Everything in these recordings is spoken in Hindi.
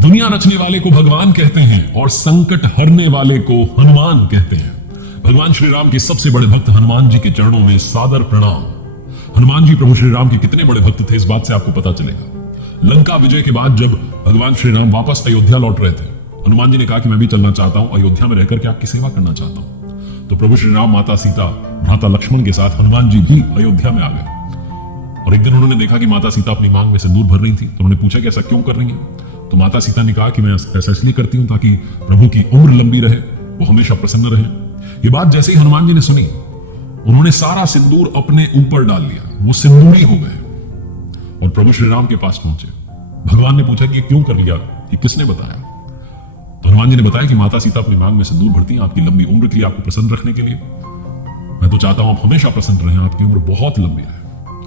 दुनिया रचने वाले को भगवान कहते हैं और संकट हरने वाले को हनुमान कहते हैं। भगवान श्री राम के सबसे बड़े भक्त हनुमान जी के चरणों में सादर प्रणाम। हनुमान जी प्रभु श्री राम के कितने बड़े भक्त थे, इस बात से आपको पता चलेगा। लंका विजय के बाद जब भगवान श्री राम वापस अयोध्या लौट रहे थे, हनुमान जी ने कहा कि मैं भी चलना चाहता हूं, अयोध्या में रहकर के आपकी सेवा करना चाहता हूं। तो प्रभु श्री राम, माता सीता, भ्राता लक्ष्मण के साथ हनुमान जी भी अयोध्या में आ गए। और एक दिन उन्होंने देखा कि माता सीता अपनी मांग में सिंदूर भर रही थी, तो उन्होंने पूछा कि ऐसा क्यों कर रही है। तो माता सीता ने कहा कि मैं ऐसा इसलिए करती हूं ताकि प्रभु की उम्र लंबी रहे, वो हमेशा प्रसन्न रहे। ये बात जैसे ही हनुमान जी ने सुनी, उन्होंने सारा सिंदूर अपने ऊपर डाल लिया, वो सिंदूरी हो गए और प्रभु श्री राम के पास पहुंचे। भगवान ने पूछा कि ये क्यों कर लिया, ये किसने बताया। तो हनुमान जी ने बताया कि माता सीता अपनी मांग में सिंदूर भरती हैं आपकी लंबी उम्र के लिए, आपको प्रसन्न रखने के लिए। मैं तो चाहता हूं आप हमेशा प्रसन्न रहें, आपकी उम्र बहुत लंबी रहे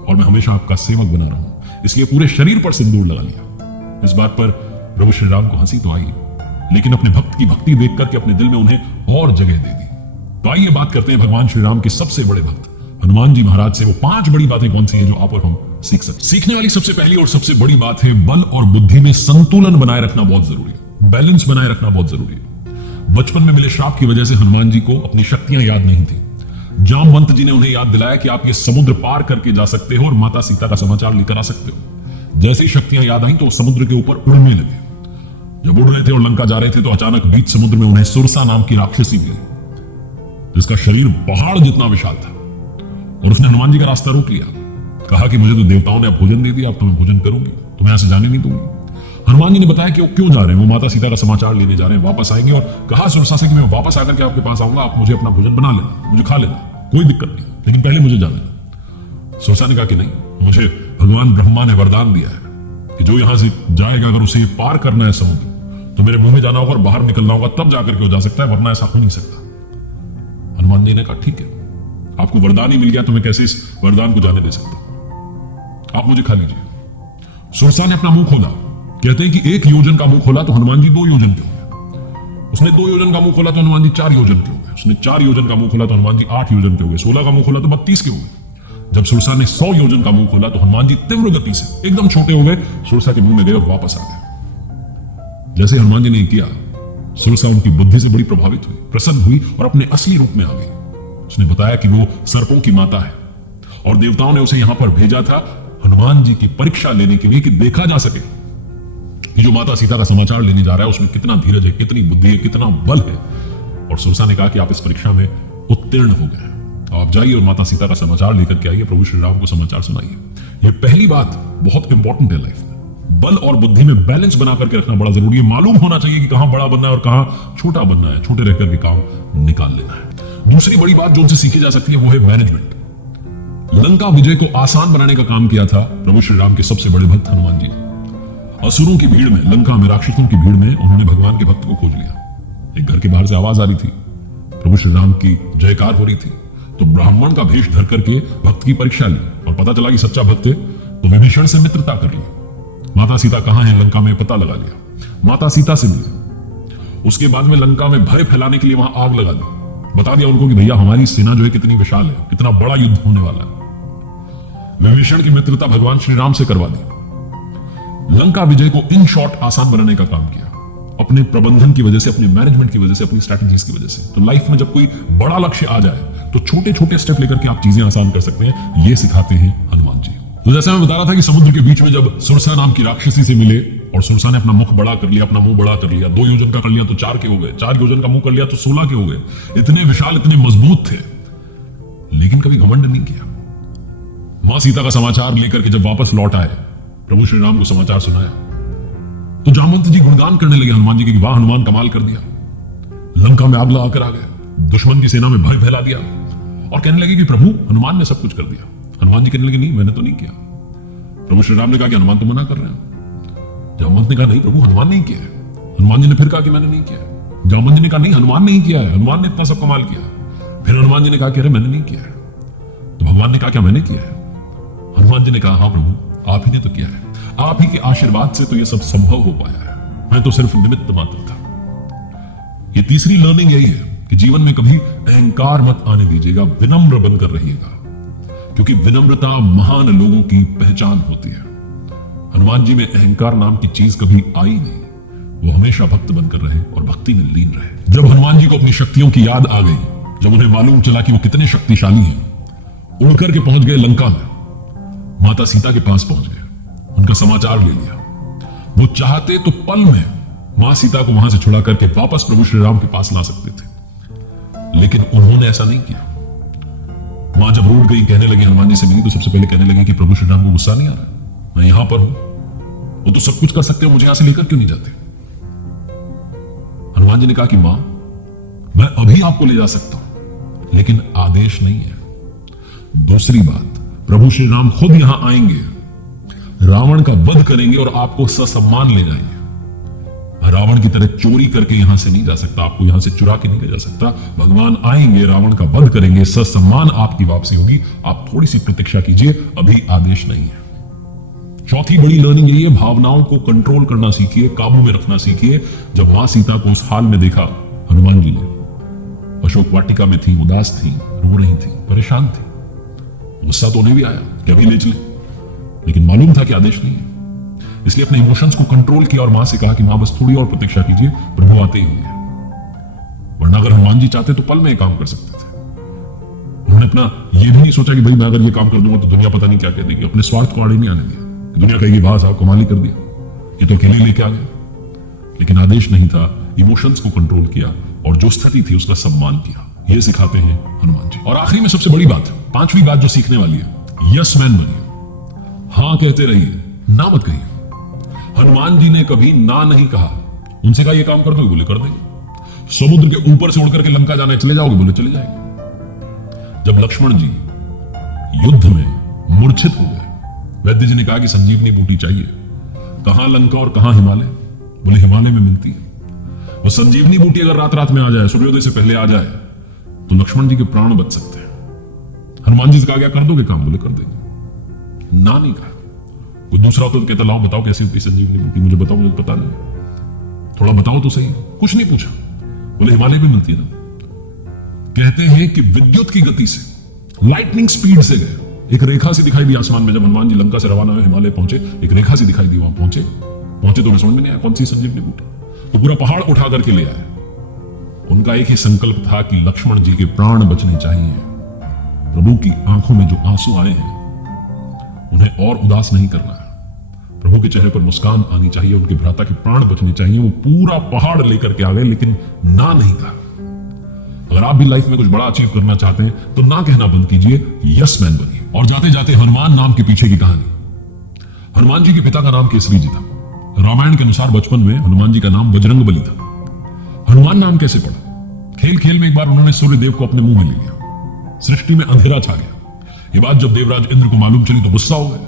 और मैं हमेशा आपका सेवक बना रहूं, इसलिए पूरे शरीर पर सिंदूर लगा लिया। इस बात पर प्रभु श्री राम को हंसी तो आई, लेकिन अपने भक्त की भक्ति देख करके अपने दिल में उन्हें और जगह दे दी। तो आइए बात करते हैं भगवान श्री राम के सबसे बड़े भक्त हनुमान जी महाराज से। वो 5 बड़ी बातें कौन सी हैं जो आप और हम सीख सकते। सीखने वाली सबसे पहली और सबसे बड़ी बात है, बल और बुद्धि में संतुलन बनाए रखना बहुत जरूरी है, बैलेंस बनाए रखना बहुत जरूरी है। बचपन में मिले श्राप की वजह से हनुमान जी को अपनी शक्तियां याद नहीं थी। जामवंत जी ने उन्हें याद दिलाया कि आप ये समुद्र पार करके जा सकते हो और माता सीता का समाचार लेकर आ सकते हो। जैसी शक्तियां याद आई तो समुद्र के ऊपर उड़ने लगे। जब उड़ रहे थे और लंका जा रहे थे तो अचानक बीच समुद्र में उन्हें सुरसा नाम की राक्षसी मिली, जिसका शरीर पहाड़ जितना विशाल था, और उसने हनुमान जी का रास्ता रोक लिया। कहा कि मुझे तो देवताओं ने भोजन दे दिया, अब तो मैं भोजन करूंगी, तुम्हें ऐसे जाने नहीं दूंगी। हनुमान जी ने बताया कि वो क्यों जा रहे हैं, वो माता सीता का समाचार लेने जा रहे हैं, वापस आएंगे। और कहा सुरसा से कि मैं वापस आकर के आपके पास आऊंगा, आप मुझे अपना भोजन बना लेना, मुझे खा लेना, कोई दिक्कत नहीं, लेकिन पहले मुझे जाना। सुरसा ने कहा कि नहीं, मुझे भगवान ब्रह्मा ने वरदान दिया है कि जो यहां से जाएगा, अगर उसे पार करना है समुद्र, तो मेरे मुंह में जाना होगा और बाहर निकलना होगा, तब जाकर के हो जा सकता है, वरना ऐसा हो नहीं सकता। हनुमान जी ने कहा ठीक है, आपको वरदान ही मिल गया तो मैं कैसे इस वरदान को जाने दे सकता, आप मुझे खा लीजिए। सुरसा ने अपना मुंह खोला। कहते हैं कि 1 योजन का मुंह खोला तो हनुमान जी 2 योजन के हो गए। उसने 2 योजन का मुंह खोला तो हनुमान जी 4 योजन के हो गए। उसने 4 योजन का मुंह खोला तो हनुमान जी 8 योजन के हो गए। 16 का मुंह खोला तो 32 के हो गए। जब सुरसा ने 100 योजन का मुंह खोला तो हनुमान जी तीव्र गति से एकदम छोटे हो गए, सुरसा के मुंह में गए और वापस आ गए। जैसे हनुमान जी ने किया, सुरसा उनकी बुद्धि से बड़ी प्रभावित हुई, प्रसन्न हुई और अपने असली रूप में आ गई। उसने बताया कि वो सर्पों की माता है और देवताओं ने उसे यहां पर भेजा था हनुमान जी की परीक्षा लेने के लिए, कि देखा जा सके कि जो माता सीता का समाचार लेने जा रहा है उसमें कितना धीरज है, कितनी बुद्धि है, कितना बल है। और सुरसा ने कहा कि आप इस परीक्षा में उत्तीर्ण हो गए, तो आप जाइए और माता सीता का समाचार लेकर के आइए, प्रभु श्री राम को समाचार सुनाइए। यह पहली बात बहुत इंपॉर्टेंट है लाइफ में। बल और बुद्धि में बैलेंस बना करके रखना बड़ा जरूरी है। मालूम होना चाहिए कि कहां बड़ा बनना है और कहां छोटा बनना है, छोटे रहकर के काम निकाल लेना है। दूसरी बड़ी बात जो उनसे सीखी जा सकती है वो है मैनेजमेंट। लंका विजय को आसान बनाने का काम किया था प्रभु श्री राम के सबसे बड़े भक्त हनुमान जी। असुरों की भीड़ में, लंका में राक्षसों की भीड़ में उन्होंने भगवान के भक्त को खोज लिया। एक घर के बाहर से आवाज आ रही थी, प्रभु श्री राम की जयकार हो रही थी, तो ब्राह्मण का भेष धर करके भक्त की परीक्षा ली और पता चला कि सच्चा भक्त है, तो विभीषण से मित्रता कर ली। माता सीता कहां है लंका में पता लगा लिया, माता सीता से मिली। उसके बाद में लंका में भय फैलाने के लिए वहां आग लगा दी, बता दिया उनको कि भैया हमारी सेना जो है कितनी विशाल है, कितना बड़ा युद्ध होने वाला है। विभीषण की मित्रता भगवान श्री राम से करवा दी। लंका विजय को इन शॉर्ट आसान बनाने का काम किया, अपने प्रबंधन की वजह से, अपने मैनेजमेंट की वजह से, अपनी स्ट्रैटेजीज की वजह से। तो लाइफ में जब कोई बड़ा लक्ष्य आ जाए तो छोटे छोटे स्टेप लेकर के आप चीजें आसान कर सकते हैं, ये सिखाते हैं हनुमान जी। तो जैसे मैं बता रहा था कि समुद्र के बीच में जब सुरसा नाम की राक्षसी से मिले और सुरसा ने अपना मुख बड़ा कर लिया, अपना मुंह बड़ा कर लिया, 2 योजन का कर लिया तो 4 के हो गए, 4 योजन का मुंह कर लिया तो 16 के हो गए। इतने विशाल, इतने मजबूत थे, लेकिन कभी घमंड नहीं किया। मां सीता का समाचार लेकर के जब वापस लौट आए, प्रभु श्री राम को समाचार सुनाया, तो जामवंत जी गुणगान करने लगे हनुमान जी के, वाह हनुमान कमाल कर दिया, लंका में आग लगाकर आ गए, दुश्मन की सेना में भय फैला दिया। और कहने लगे कि प्रभु हनुमान ने सब कुछ कर दिया। हनुमान जी कहने लगे नहीं, मैंने तो नहीं किया। प्रभु श्री राम ने कहा कि हनुमान तो मना कर रहे हैं। जामवंत ने कहा नहीं प्रभु हनुमान नहीं किया है। हनुमान जी ने फिर कहा कि मैंने नहीं किया है। जामवंत जी ने कहा नहीं हनुमान नहीं किया है, हनुमान ने इतना सब कमाल किया। फिर हनुमान जी ने कहा कि अरे मैंने नहीं किया है। तो भगवान ने कहा क्या मैंने किया है? हनुमान जी ने कहा हाँ प्रभु आप ही ने तो किया है, आप ही के आशीर्वाद से तो यह सब संभव हो पाया है, मैं तो सिर्फ निमित्त मात्र था। ये तीसरी लर्निंग यही है कि जीवन में कभी अहंकार मत आने दीजिएगा, विनम्र बनकर रहिएगा, क्योंकि विनम्रता महान लोगों की पहचान होती है। हनुमान जी में अहंकार नाम की चीज कभी आई नहीं। वो हमेशा भक्त बनकर रहे और भक्ति में लीन रहे। जब हनुमान जी को अपनी शक्तियों की याद आ गई, जब उन्हें मालूम चला कि वो कितने शक्तिशाली हैं, उड़कर के पहुंच गए लंका में, माता सीता के पास पहुंच गए, उनका समाचार ले लिया। वो चाहते तो पल में मां सीता को वहां से छुड़ा करके वापस प्रभु श्री राम के पास ला सकते थे, लेकिन उन्होंने ऐसा नहीं किया। मां जब रूठ गई, कहने लगी, हनुमान जी से मिली तो सबसे पहले कहने लगी कि प्रभु श्री राम को गुस्सा नहीं आ रहा, मैं यहां पर हूं, वो तो सब कुछ कर सकते हो, मुझे यहां से लेकर क्यों नहीं जाते? हनुमान जी ने कहा कि मां, मैं अभी आपको ले जा सकता हूं, लेकिन आदेश नहीं है। दूसरी बात, प्रभु श्री राम खुद यहां आएंगे, रावण का वध करेंगे और आपको ससम्मान ले जाएंगे। रावण की तरह चोरी करके यहां से नहीं जा सकता, आपको यहां से चुरा के नहीं ले जा सकता। भगवान आएंगे, रावण का वध करेंगे, ससम्मान आपकी वापसी होगी। आप थोड़ी सी प्रतीक्षा कीजिए, अभी आदेश नहीं है। चौथी बड़ी लर्निंग यही है, भावनाओं को कंट्रोल करना सीखिए, काबू में रखना सीखिए। जब मां सीता को उस हाल में देखा हनुमान जी ने, अशोक वाटिका में थी, उदास थी, रो रही थी, परेशान थी, गुस्सा तो उन्हें भी आया कि अभी ले चले, लेकिन मालूम था कि आदेश नहीं है, इसलिए अपने इमोशंस को कंट्रोल किया और मां से कहा कि मां बस थोड़ी और प्रतीक्षा कीजिए, प्रभु आते ही होंगे। वरना अगर हनुमान जी चाहते तो पल में काम कर सकते थे। उन्होंने अपना ये भी नहीं सोचा कि भाई मैं अगर ये काम कर दूंगा तो दुनिया पता नहीं क्या कह देगी, अपने स्वार्थ को आड़े नहीं आने दिया। दुनिया कहेगी वाह साहब कमाल ही कर दिया, ये तो अकेले लेके आ गए, लेकिन आदेश नहीं था। इमोशंस को कंट्रोल किया और जो स्थिति थी उसका सम्मान किया। ये सिखाते हैं हनुमान जी। और आखिरी में सबसे बड़ी बात, पांचवी बात जो सीखने वाली है, यस मैन बनिए, हां कहते रहिए, ना मत कहिए। हनुमान जी ने कभी ना नहीं कहा। उनसे कहा ये काम कर दो, बोले कर देंगे। समुद्र के ऊपर से उड़कर के लंका जाने चले जाओगे, बोले चले जाएंगे। जब लक्ष्मण जी युद्ध में मूर्छित हो गए, वैद्य जी ने कहा कि संजीवनी बूटी चाहिए। कहां लंका और कहां हिमालय? बोले हिमालय में मिलती है। वो संजीवनी बूटी अगर रात रात में आ जाए, सूर्योदय से पहले आ जाए, तो लक्ष्मण जी के प्राण बच सकते हैं। हनुमान जी से कहा गया कर दोगे काम? बोले कर देंगे। ना नहीं कहा। कोई दूसरा होता तो कहता लाओ बताओ कैसी होती संजीवनी बूटी, मुझे बताओ, मुझे पता नहीं, थोड़ा बताओ तो सही। कुछ नहीं पूछा, बोले हिमालय में मिलती है ना। कहते हैं कि विद्युत की गति से, लाइटनिंग स्पीड से गए, एक रेखा सी दिखाई दी आसमान में। जब हनुमान जी लंका से रवाना हुए, हिमालय पहुंचे, एक रेखा सी दिखाई दी, वहां पहुंचे तो उन्हें समझ में नहीं आया कौन सी संजीवनी बूटी, तो पूरा पहाड़ उठा करके ले आए। उनका एक ही संकल्प था कि लक्ष्मण जी के प्राण बचने चाहिए। प्रभु की आंखों में जो आंसू आए हैं उन्हें और उदास नहीं करना है, प्रभु के चेहरे पर मुस्कान आनी चाहिए, उनके भ्राता के प्राण बचने चाहिए। वो पूरा पहाड़ लेकर के आ गए, लेकिन ना नहीं कहा। अगर आप भी लाइफ में कुछ बड़ा अचीव करना चाहते हैं तो ना कहना बंद कीजिए, यस मैन बनिए। और जाते जाते हनुमान नाम के पीछे की कहानी। हनुमान जी के पिता का नाम केसरी जी था। रामायण के अनुसार बचपन में हनुमान जी का नाम बजरंग बली था। हनुमान नाम कैसे पड़ा? खेल खेल में एक बार उन्होंने सूर्य देव को अपने मुंह में ले लिया, सृष्टि में अंधेरा छा गया। ये बात जब देवराज इंद्र को मालूम चली तो गुस्सा हो गए,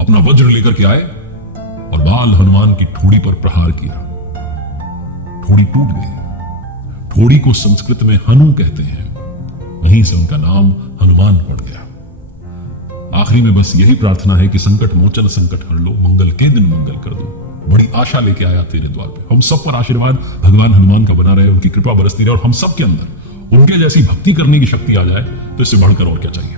अपना वज्र लेकर के आए और बाल हनुमान की ठोड़ी पर प्रहार किया। ठोड़ी टूट गई। ठोड़ी को संस्कृत में हनु कहते हैं, वहीं से उनका नाम हनुमान पड़ गया। आखिरी में बस यही प्रार्थना है कि संकट मोचन संकट हर लो, मंगल के दिन मंगल कर दो। बड़ी आशा लेके आया तेरे द्वार पे। हम सब पर आशीर्वाद भगवान हनुमान का बना रहे, उनकी कृपा बरसती रहे और हम सब के अंदर उनके जैसी भक्ति करने की शक्ति आ जाए, तो इससे बढ़कर और क्या चाहिए।